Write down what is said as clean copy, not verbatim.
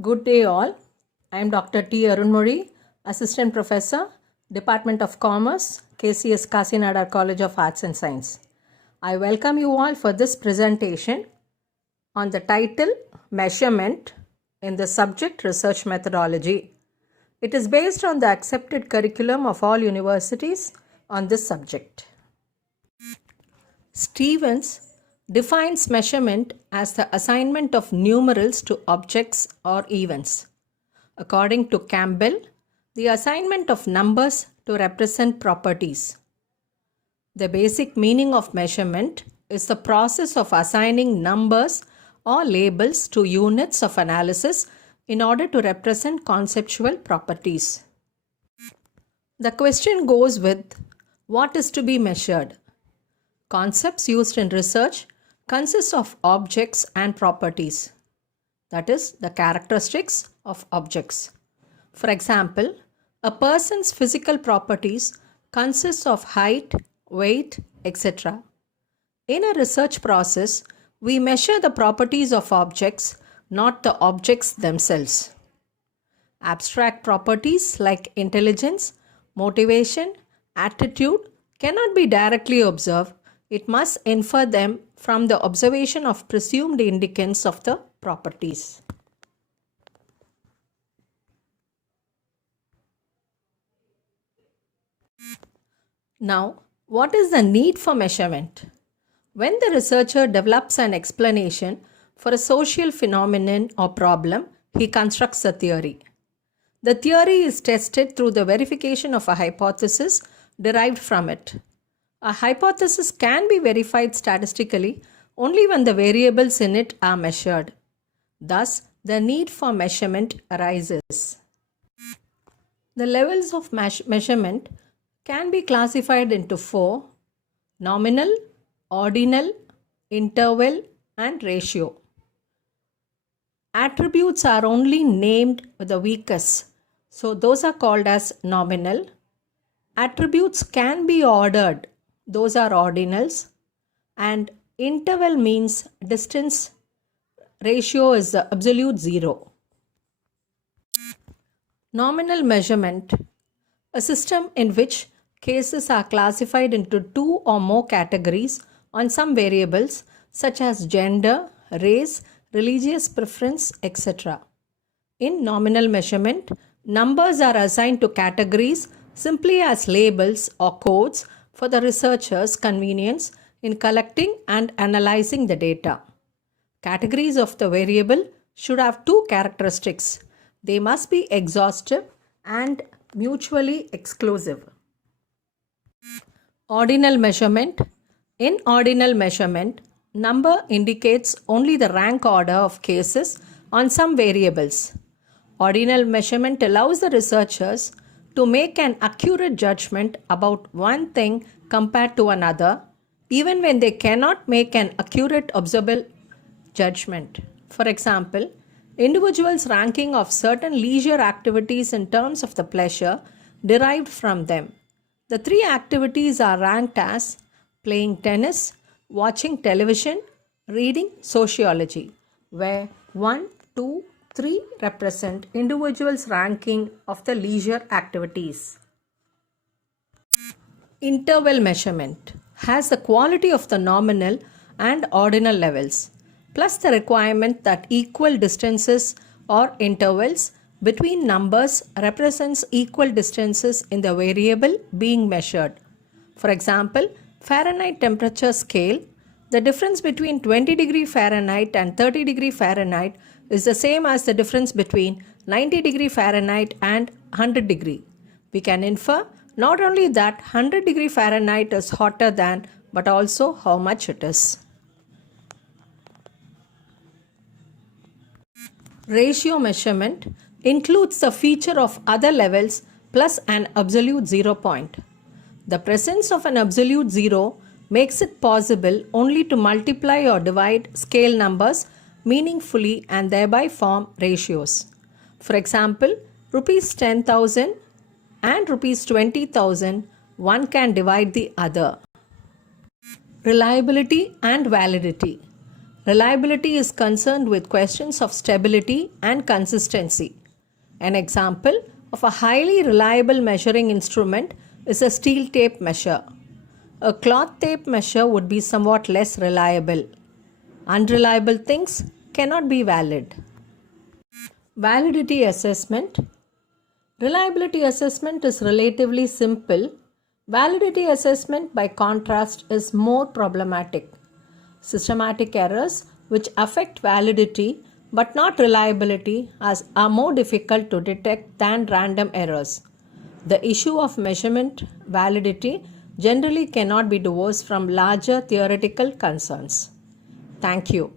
Good day all. I am Dr. T. Arunmozhi, Assistant Professor, Department of Commerce, KCS Kasinada College of Arts and Science. I welcome you all for this presentation on the title Measurement in the Subject Research Methodology. It is based on the accepted curriculum of all universities on this subject. Stevens defines measurement as the assignment of numerals to objects or events. According to Campbell, the assignment of numbers to represent properties. The basic meaning of measurement is the process of assigning numbers or labels to units of analysis in order to represent conceptual properties. The question goes with what is to be measured? Concepts used in research consist of objects and properties, that is, the characteristics of objects. For example, a person's physical properties consist of height, weight, etc. In a research process, we measure the properties of objects, not the objects themselves. Abstract properties like intelligence, motivation, attitude cannot be directly observed. It must infer them from the observation of presumed indicants of the properties. Now, what is the need for measurement? When the researcher develops an explanation for a social phenomenon or problem, he constructs a theory. The theory is tested through the verification of a hypothesis derived from it. A hypothesis can be verified statistically only when the variables in it are measured. Thus, the need for measurement arises. The levels of measurement can be classified into four: nominal, ordinal, interval, and ratio. Attributes are only named with the weakest, so those are called as nominal. Attributes can be ordered, those are ordinals, and interval means distance. Ratio is the absolute zero. Nominal measurement, a system in which cases are classified into two or more categories on some variables such as gender, race, religious preference, etc. In nominal measurement, numbers are assigned to categories simply as labels or codes for the researcher's convenience in collecting and analyzing the data. Categories of the variable should have two characteristics. They must be exhaustive and mutually exclusive. Ordinal measurement. In ordinal measurement, number indicates only the rank order of cases on some variables. Ordinal measurement allows the researchers to make an accurate judgment about one thing compared to another, even when they cannot make an accurate observable judgment. For example, individuals' ranking of certain leisure activities in terms of the pleasure derived from them. The three activities are ranked as playing tennis, watching television, reading sociology, where 1, 2, 3 represent individuals' ranking of the leisure activities. Interval measurement has the quality of the nominal and ordinal levels, plus the requirement that equal distances or intervals between numbers represents equal distances in the variable being measured. For example, Fahrenheit temperature scale, the difference between 20 degree Fahrenheit and 30 degree Fahrenheit is the same as the difference between 90 degree Fahrenheit and 100 degree. We can infer not only that 100 degree Fahrenheit is hotter than, but also how much it is. Ratio measurement includes the feature of other levels plus an absolute 0 point. The presence of an absolute zero makes it possible only to multiply or divide scale numbers meaningfully and thereby form ratios. For example, rupees 10,000 and rupees 20,000, one can divide the other. Reliability and validity. Reliability is concerned with questions of stability and consistency. An example of a highly reliable measuring instrument is a steel tape measure. A cloth tape measure would be somewhat less reliable. Unreliable things cannot be valid. Validity assessment. Reliability assessment is relatively simple. Validity assessment, by contrast, is more problematic. Systematic errors which affect validity but not reliability are more difficult to detect than random errors. The issue of measurement validity generally cannot be divorced from larger theoretical concerns. Thank you.